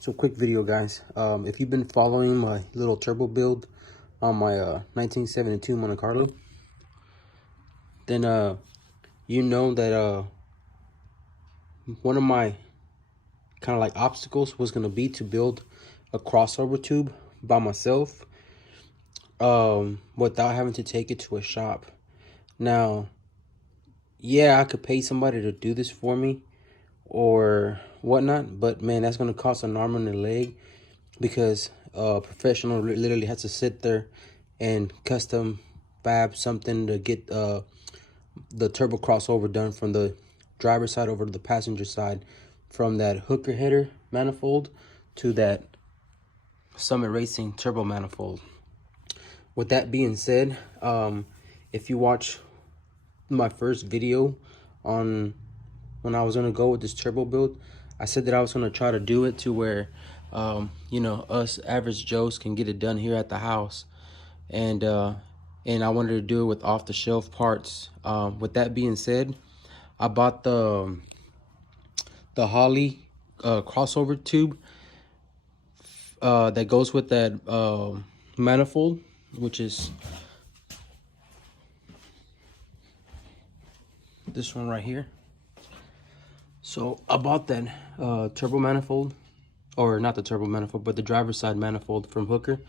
So quick video, guys. If you've been following my little turbo build on my 1972 Monte Carlo, then you know that one of my kind of like obstacles was going to be to build a crossover tube by myself without having to take it to a shop. Now, yeah, I could pay somebody to do this for me or whatnot, but man, that's going to cost an arm and a leg, because a professional literally has to sit there and custom fab something to get the turbo crossover done from the driver's side over to the passenger side, from that hooker header manifold to that Summit Racing turbo manifold. With that being said, if you watch my first video on when I was gonna go with this turbo build, I said that I was gonna try to do it to where you know, us average Joes can get it done here at the house, and I wanted to do it with off-the-shelf parts. With that being said, I bought the Holley crossover tube that goes with that manifold, which is this one right here. So I bought that turbo manifold, or not the turbo manifold, but the driver's side manifold from Hooker.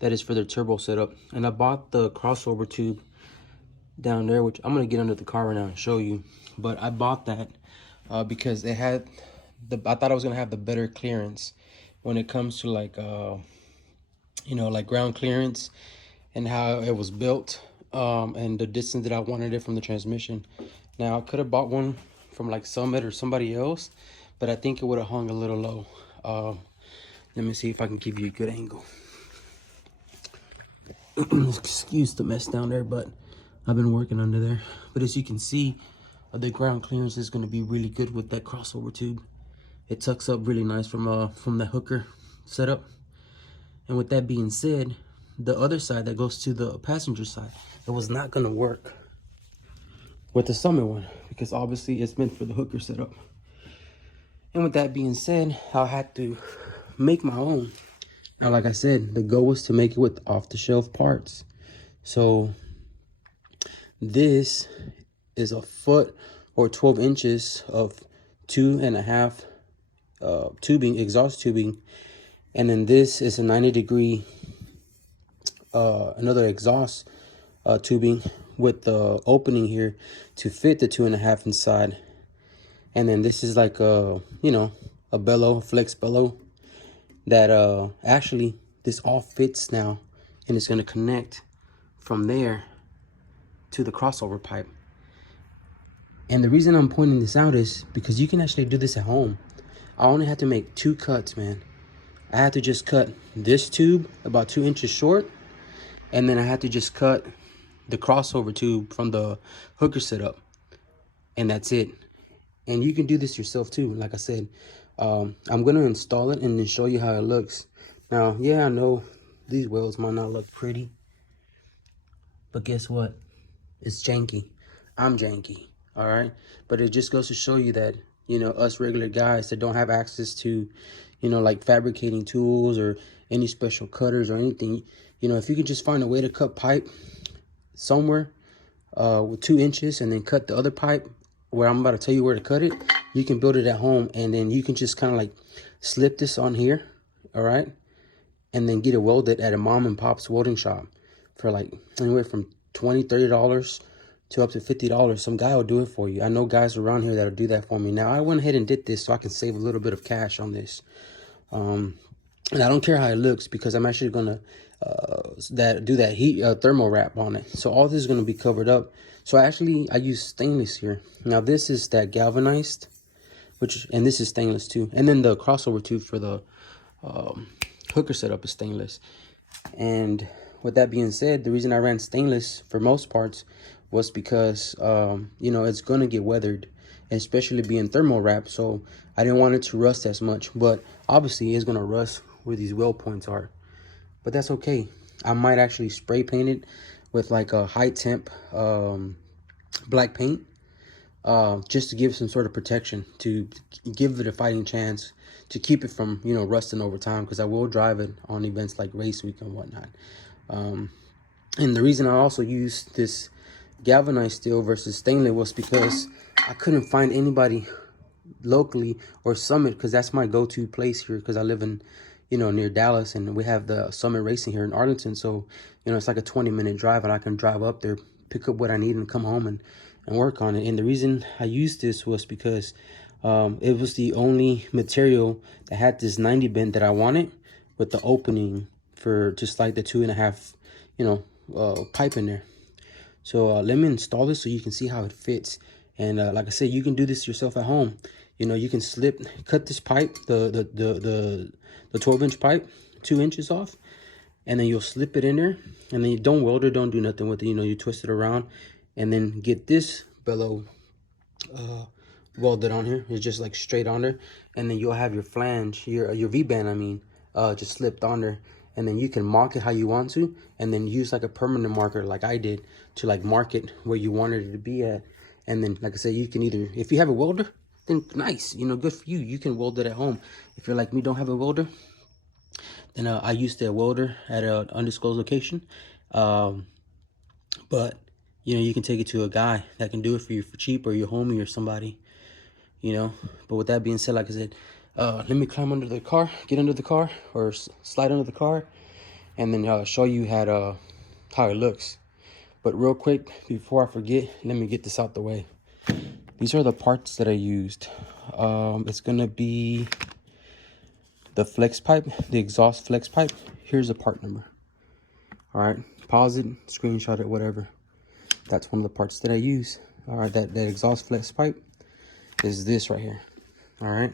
That is for their turbo setup. And I bought the crossover tube down there, which I'm gonna get under the car right now and show you. But I bought that because it had I thought I was gonna have the better clearance when it comes to like you know, like ground clearance and how it was built, and the distance that I wanted it from the transmission. Now I could have bought one from like Summit or somebody else, but I think it would have hung a little low. Let me see if I can give you a good angle. Excuse the mess down there, but I've been working under there. But as you can see, the ground clearance is going to be really good with that crossover tube. It tucks up really nice from the Hooker setup. And with that being said, the other side that goes to the passenger side, it was not going to work with the Summit one, because obviously it's meant for the Hooker setup. And with that being said, I had to make my own. Now, like I said, the goal was to make it with off-the-shelf parts. So this is a foot or 12 inches of 2.5 tubing, exhaust tubing. And then this is a 90-degree, another exhaust tubing with the opening here to fit the 2.5 inside. And then this is like a, you know, a bellow, flex bellow, that actually this all fits now, and it's going to connect from there to the crossover pipe. And the reason I'm pointing this out is because you can actually do this at home. I only had to make 2 cuts, man. I had to just cut this tube about 2 inches short, and then I had to just cut the crossover tube from the Hooker setup, and that's it. And you can do this yourself too. Like I said, I'm going to install it and then show you how it looks. Now, yeah, I know these welds might not look pretty, but guess what? It's janky. I'm janky, all right? But it just goes to show you that, you know, us regular guys that don't have access to, you know, like fabricating tools or any special cutters or anything, you know, if you can just find a way to cut pipe somewhere with 2 inches and then cut the other pipe where I'm about to tell you where to cut it, you can build it at home, and then you can just kind of like slip this on here, all right, and then get it welded at a mom and pop's welding shop for like anywhere from $20-$30 to up to $50. Some guy will do it for you. I know guys around here that'll do that for me. Now I went ahead and did this so I can save a little bit of cash on this, and I don't care how it looks, because I'm actually gonna do that heat thermal wrap on it. So all this is gonna be covered up. So I use stainless here. Now this is that galvanized, and this is stainless too. And then the crossover tube for the Hooker setup is stainless. And with that being said, the reason I ran stainless for most parts was because you know, it's gonna get weathered, especially being thermal wrap. So I didn't want it to rust as much, but obviously it's gonna rust where these weld points are. But that's okay. I might actually spray paint it with like a high temp black paint, just to give some sort of protection, to give it a fighting chance, to keep it from, you know, rusting over time, because I will drive it on events like race week and whatnot. And the reason I also used this galvanized steel versus stainless was because I couldn't find anybody locally or Summit, because that's my go-to place here, because I live in, you know, near Dallas, and we have the Summit Racing here in Arlington. So, you know, it's like a 20-minute drive, and I can drive up there, pick up what I need, and come home and work on it. And the reason I used this was because it was the only material that had this 90 bend that I wanted, with the opening for just like the 2.5, you know, pipe in there. So let me install this so you can see how it fits. And like I said, you can do this yourself at home. You know, you can cut this pipe, the 12-inch pipe, 2 inches off, and then you'll slip it in there, and then you don't weld it, don't do nothing with it. You know, you twist it around, and then get this bellow welded on here. It's just like straight on there, and then you'll have your flange, your V-band, I mean, just slipped on there. And then you can mark it how you want to, and then use like a permanent marker like I did to like mark it where you wanted it to be at. And then, like I said, you can either, if you have a welder, then nice, you know, good for you. You can weld it at home. If you're like me, don't have a welder, then I used a welder at an undisclosed location. But, you know, you can take it to a guy that can do it for you for cheap, or your homie or somebody, you know. But with that being said, like I said, let me climb under the car, get under the car, or slide under the car, and then show you how it looks. But real quick, before I forget, let me get this out the way. These are the parts that I used. It's gonna be the flex pipe, the exhaust flex pipe. Here's the part number. All right, pause it, screenshot it, whatever. That's one of the parts that I use. All right, that exhaust flex pipe is this right here. All right.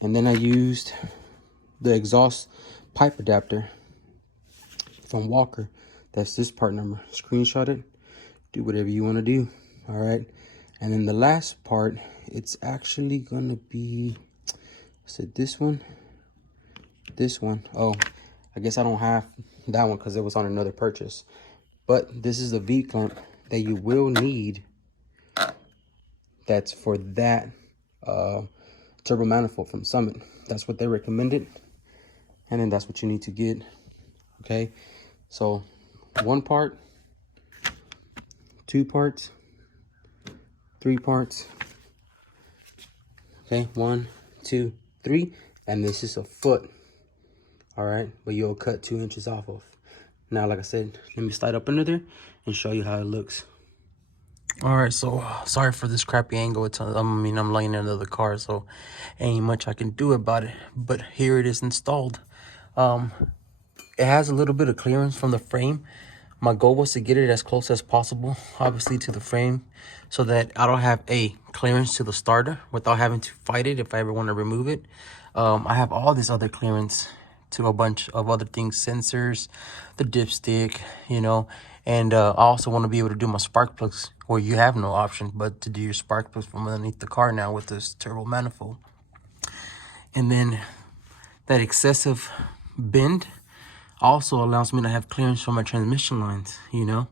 And then I used the exhaust pipe adapter from Walker. That's this part number. Screenshot it. Do whatever you want to do. All right. And then the last part, it's actually going to be, is it this one? This one. Oh, I guess I don't have that one because it was on another purchase. But this is the V-clamp that you will need. That's for that turbo manifold from Summit. That's what they recommended, and then that's what you need to get. Okay, so 1 part, 2 parts, 3 parts. Okay, 1, 2, 3, and this is a foot. All right, but you'll cut 2 inches off of. Now, like I said, let me slide up under there and show you how it looks. All right, so sorry for this crappy angle. I'm laying under the car, so ain't much I can do about it. But here it is installed. It has a little bit of clearance from the frame. My goal was to get it as close as possible, obviously, to the frame, so that I don't have clearance to the starter without having to fight it if I ever want to remove it. I have all this other clearance to a bunch of other things, sensors, the dipstick, you know, and I also want to be able to do my spark plugs, where you have no option but to do your spark plugs from underneath the car now with this turbo manifold. And then that excessive bend also allows me to have clearance from my transmission lines, you know.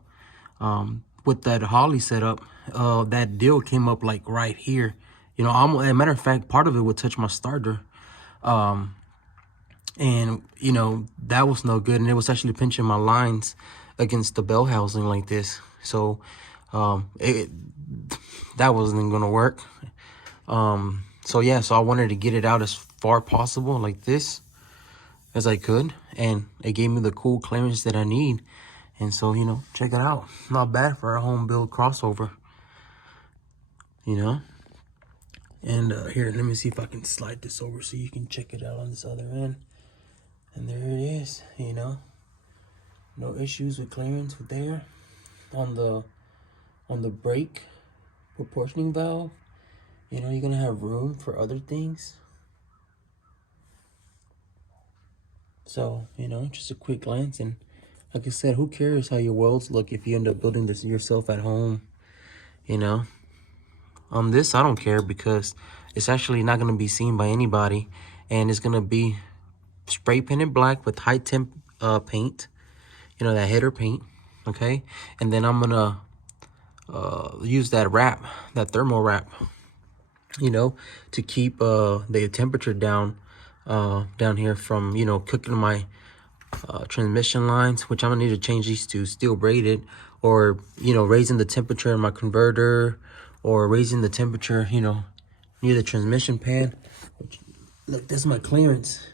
With that Holly setup, that deal came up like right here, you know. As a matter of fact, part of it would touch my starter. And, you know, that was no good. And it was actually pinching my lines against the bell housing like this. So that wasn't going to work. So, yeah, so I wanted to get it out as far possible like this as I could. And it gave me the cool clearance that I need. And so, you know, check it out. Not bad for a home build crossover, you know. And here, let me see if I can slide this over so you can check it out on this other end. And there it is, you know. No issues with clearance there. On the brake proportioning valve, you know, you're gonna have room for other things. So, you know, just a quick glance. And like I said, who cares how your welds look if you end up building this yourself at home, you know. On this, I don't care, because it's actually not gonna be seen by anybody, and it's gonna be spray painted black with high temp paint, you know, that header paint. Okay, and then I'm gonna use that wrap, that thermal wrap, you know, to keep the temperature down here from, you know, cooking my transmission lines, which I'm gonna need to change these to steel braided, or, you know, raising the temperature in my converter, or raising the temperature, you know, near the transmission pan. Look, this is my clearance.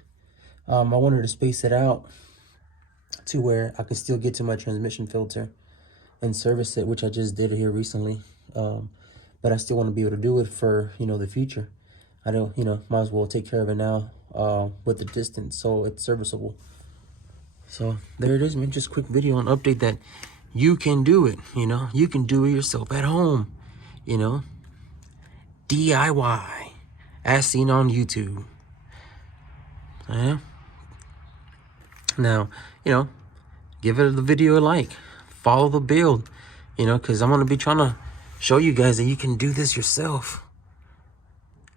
I wanted to space it out to where I can still get to my transmission filter and service it, which I just did here recently. But I still want to be able to do it for, you know, the future. I don't, you know, might as well take care of it now with the distance, so it's serviceable. So there it is, man. Just quick video on update that you can do it, you know. You can do it yourself at home, you know. DIY, as seen on YouTube. Yeah. Now, you know, give it the video a like. Follow the build, you know, because I'm going to be trying to show you guys that you can do this yourself.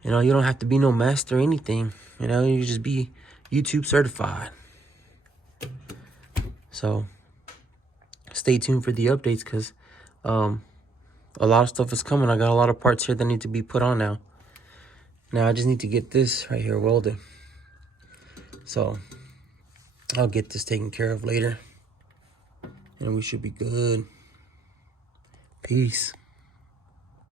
You know, you don't have to be no master or anything. You know, you just be YouTube certified. So stay tuned for the updates, because a lot of stuff is coming. I got a lot of parts here that need to be put on now. Now I just need to get this right here welded. So I'll get this taken care of later, and we should be good. Peace.